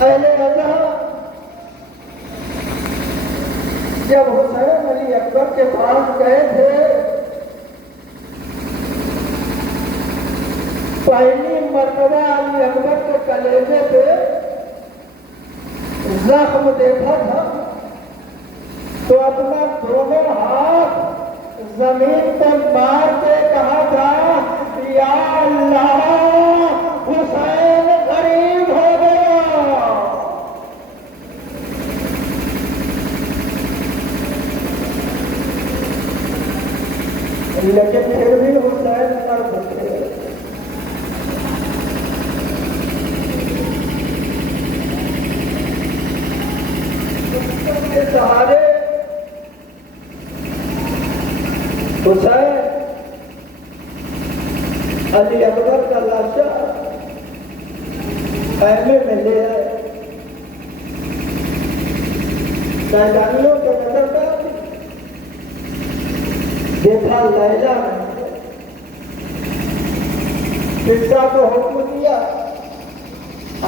अहले अज़हर जब हुसैन अली अकबर के पास गए थे, पहली मर्तबा अली अकबर के कलेजे पे जख्म देखा था तो अपना दोनों हाथ जमीन पर मार के कहा था, या अल्लाह हुसैन गरीब हो गया। लेकिन फिर भी हुसैन मर्द थे। के सहारे हुसैन अली अकबर का लाशा खैमे में ले आए। शैतानियों को नजर डाली, देखा लैला ने। फिजा को हुक्म दिया,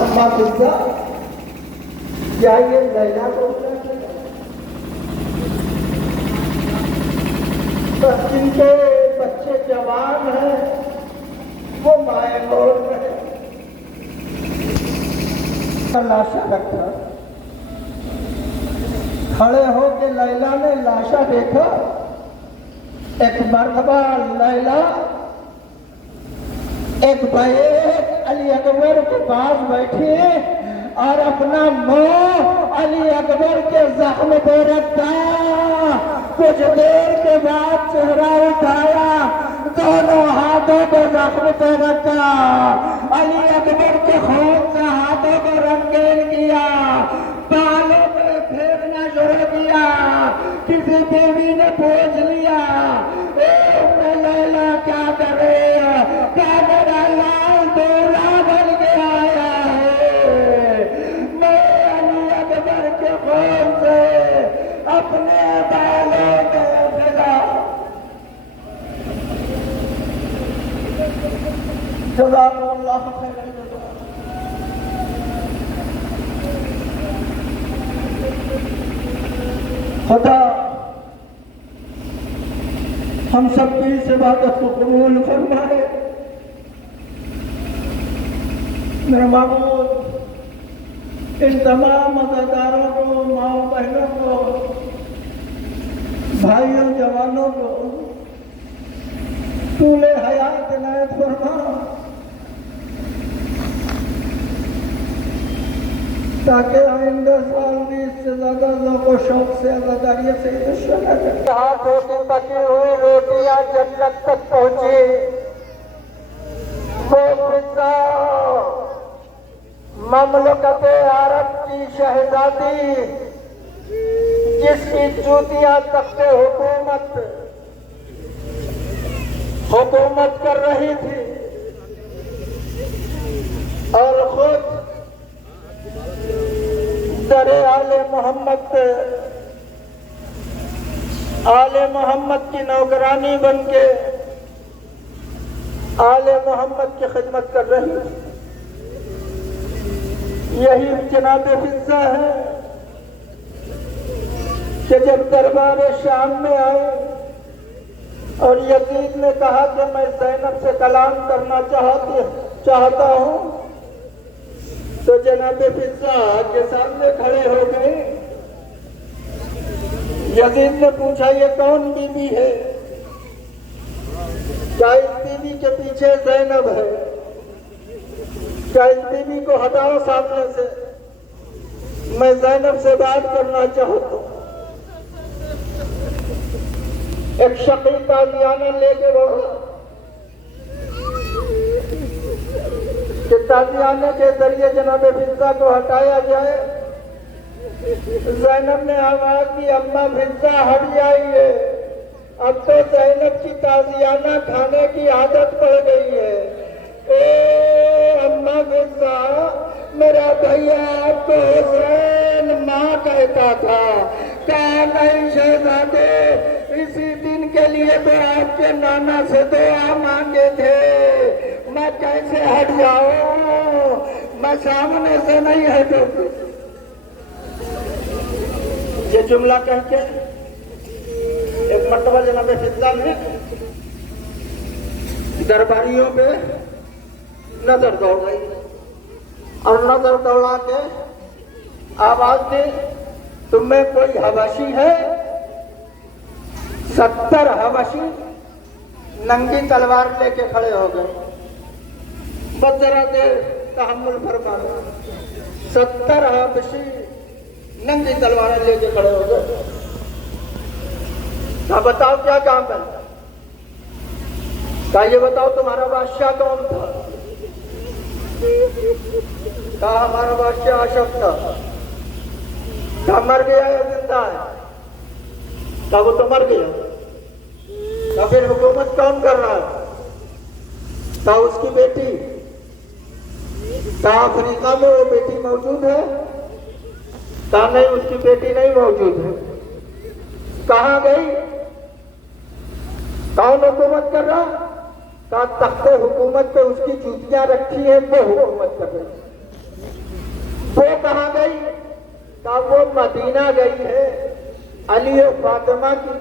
अम्मा फिजा जाइए लैला को बस जिनके बच्चे जवान हैं वो माए मोर रहे। लाशा रखा, खड़े होके लैला ने लाशा देखा। एक मरतबा लैला एक बैठ अली अकबर के पास बैठी और अपना मुंह अली अकबर के जख्म पे रखा। कुछ देर के बाद चेहरा उठाया, दोनों हाथों को जख्म पे रखा। अली अकबर के खून से हाथों को रंगीन किया, बालों पे फेरना शुरू किया। किसी बीवी ने पूछ लिया, लैला क्या करे? क्या मेरा लाल दूल्हा बन के आया है? मैं अली अकबर के खून से अपने बालों को भिगा। जज़ाकल्लाह खैरन। खुदा हम सबकी इस इबादत को कबूल फरमाए। मेरे मामूद इन तमाम अज़ादारों को, माओ बहनों को, भाइयों जवानों को तूले हयात इनायत फरमा, ताकि आइंदा साल भी इससे ज्यादा ज़ौक़-ओ शौक़ से आज़ादारी से हाथों की पकी हुई रोटियां जन्नत तक पहुंची। वो फिजा ममलकत अरब की शहजादी जिसकी जूतियां तख्ते हुकूमत कर रही थी और खुद दरे आले मोहम्मद की नौकरानी बनके आले मोहम्मद की खिदमत कर रही थी। यही जनाब फिजा है कि जब दरबार शाम में आए और यजीद ने कहा कि मैं ज़ैनब से कलाम करना चाहता हूं, तो जनाब फिजा के सामने खड़े हो गए। यजीद ने पूछा, ये कौन बीबी है? क्या इस बीबी के पीछे ज़ैनब है? क्या इस बीबी को हटाओ सामने से, मैं ज़ैनब से बात करना चाहता हूं। एक शकी ताजियाना लेके बढ़ा कि ताजियाने के जरिए जनाब फिजा को हटाया जाए। ज़ैनब ने आवाज दी, अम्मा फिजा हट जाइए, अब तो ज़ैनब की ताजियाना खाने की आदत पड़ गई है। अम्मा फिजा, मेरा भैया आपको हुसैन माँ कहता था। क्या नहीं शहजादे, इसी दिन के लिए तो आपके नाना से दुआ मांगे थे, मैं कैसे हट जाऊं? मैं सामने से नहीं है तो ये जुमला कह के एक मर्तबा जनाब फिजा ने दरबारियों पे नजर दौड़ गई और नजर दौड़ा के आवाज दी, तुम्हें कोई हवशी है? 70 हवशी नंगी तलवार लेके खड़े हो गए। बस जरा देर तहम्मुल फरमा। 70 हवशी नंगी तलवार लेके खड़े हो गए। कहा बताओ क्या काम है? कहा ये बताओ तुम्हारा बादशाह कौन था? कहा हमारा बादशाह अशोक था। कहा मर गया या जिंदा है? कहा वो तो मर गया। कहा फिर हुकूमत कौन कर रहा है? कहा उसकी बेटी। कहा अफ्रीका में वो बेटी मौजूद है? कहा नहीं, उसकी बेटी नहीं मौजूद है। कहाँ गई? कौन हुकूमत कर रहा? कहा तख्ते हुकूमत पे उसकी जूतियां रखी है, वो हुकूमत कर रही। वो कहाँ गई? कहा वो मदीना गई है अली और फातिमा की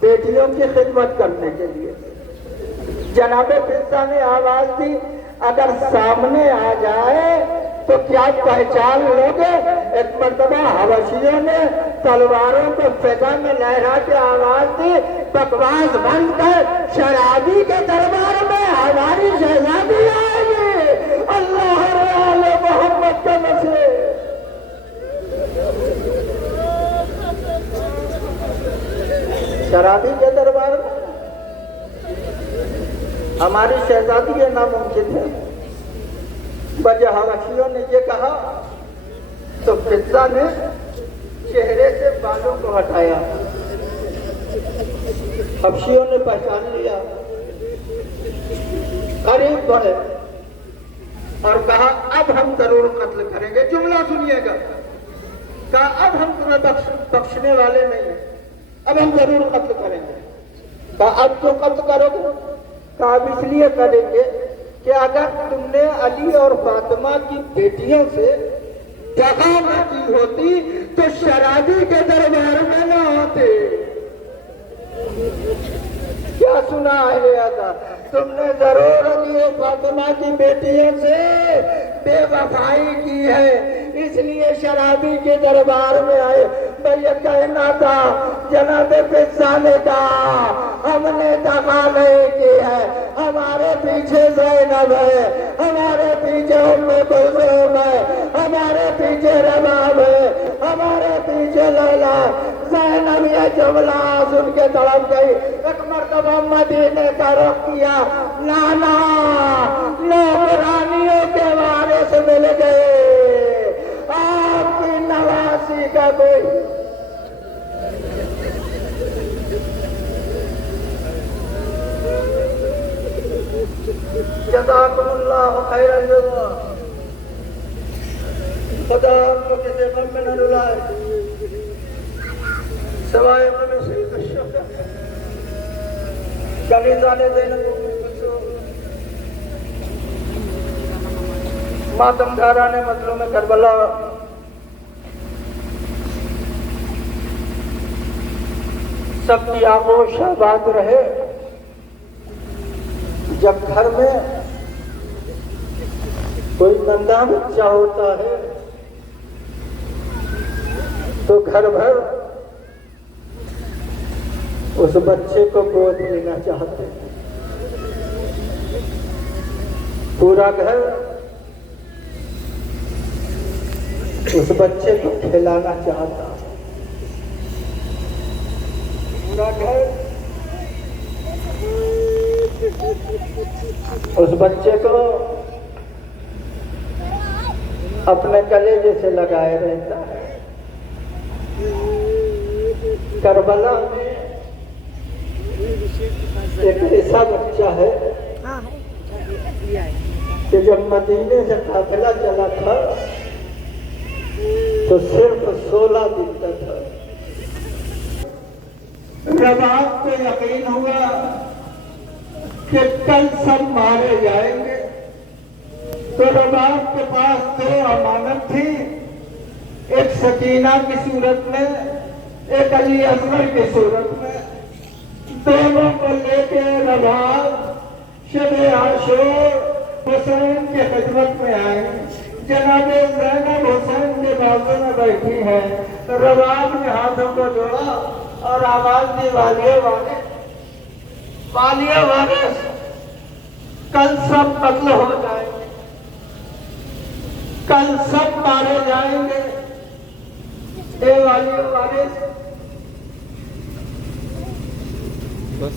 बेटियों की खिदमत करने के लिए। जनाब फिजा ने आवाज दी, अगर सामने आ जाए तो क्या पहचान लोगे? एक मर्तबा हवशियों ने तलवारों को फिजा में लहरा के आवाज दी, बकवास बंद कर, शराबी के दरबार में हमारी शहजादी आएगी। अल्लाह मोहम्मद का मसले। शराबी के दरबार में हमारी शहजादी ये नामुमकिन है। वजह हवशियों ने ये कहा तो फिजा ने चेहरे से बालों को हटाया। हबशियों ने पहचान लिया, करीब बढ़े और कहा अब हम जरूर कत्ल करेंगे। जुमला सुनिएगा। कहा अब हम तुम्हें बख्शने वाले नहीं, अब हम जरूर कत्ल करेंगे। कहा अब क्यों कत्ल करोगे? कहा अब इसलिए करेंगे कि अगर तुमने अली और फातिमा की बेटियों से दगा न की होती तो शराबी के दरबार में न होते। क्या सुना है था? तुमने जरूर अली और फातिमा की बेटियों से बेवफाई की है, इसलिए शराबी के दरबार में आए। मैं ये कहना था, जनाब फिजा ने कहा हमने दगा नहीं की है, हमारे पीछे ज़ैनब है, हमारे पीछे उम्मे कुलसूम है, हमारे पीछे रबाब है, हमारे पीछे लैला। ज़ैनब ये जुमला सुन के तड़प गई। एक मर्तबा मदीने का रुख किया, नाना नौकरानियों के वारिस मिल गए, आपकी नवासी का कोई। जज़ाकुमुल्लाहु खैरन जज़ा। खुदा आपको किसी गम में न रुलाए सिवाय गम से कभी जाने देना। मातमदारा ने मसलों में करबला सबकी आगोश आबाद रहे। जब घर में कोई नन्हा बच्चा होता है तो घर भर उस बच्चे को गोद लेना चाहते हैं। पूरा घर उस बच्चे को खिलाना चाहता है। पूरा घर उस बच्चे को अपने कलेजे से लगाए रहता है। करबला में एक ऐसा बच्चा है कि जब मदीने से काफिला चला था तो सिर्फ 16 दिन तक था। जब आपको यकीन हुआ कि कल सब मारे जाएंगे तो रबाब के पास दो अमानत थी, एक सकीना की सूरत में, एक अली असगर की सूरत में। दोनों को लेके रबाब शबे आशूर हुसैन की खिदमत में आए। जनाब ज़ैनब हुसैन के बाजू में बैठी है। रबाब ने हाथों को जोड़ा और आवाज दी, वालिए वाले, वालिए वाले, कल सब कत्ल हो जाएंगे, कल सब मारे जाएंगे। ए वालिए वाले,